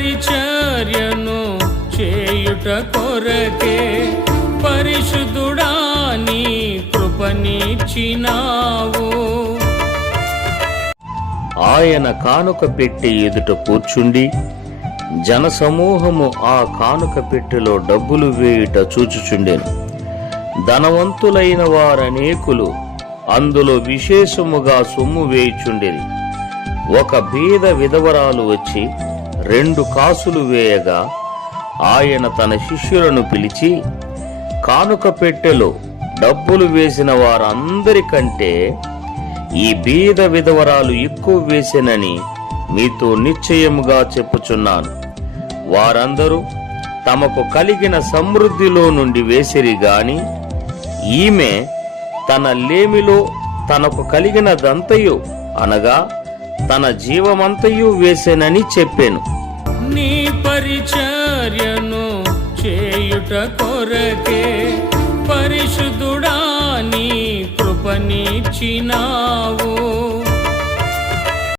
పరిచర్యను చేయుట కొరకే పరిశుద్ధుడా నీ కృపనిచ్చినావు. ఆయన కానుక పెట్టి ఎదుట కూర్చుండి జనసమూహము ఆ కానుక పెట్టెలో డబ్బులు వేయుట చూచుచుండెను. ధనవంతులైన వారనేకులు అందులో విశేషముగా సొమ్ము వేయుచుండేది ఒక బీద విధవరాలు వచ్చి రెండు కాసులు వేయగా ఆయన తన శిష్యులను పిలిచి కానుక పెట్టెలో డబ్బులు వేసిన వారందరికంటే ఈ బీద విధవరాలు ఎక్కువ వేసినని మీతో నిశ్చయముగా చెప్పుచున్నాను. వారందరూ తమకు కలిగిన సమృద్ధిలో నుండి వేసిరి గాని ఈమె తన లేమిలో తనకు కలిగినదంతయు అనగా తన జీవమంతయు వేసేనని చెప్పాను. నీ పరిచర్యను చేయుట కొరకే పరిశుద్ధుడా నీ కృపనిచ్చినావు.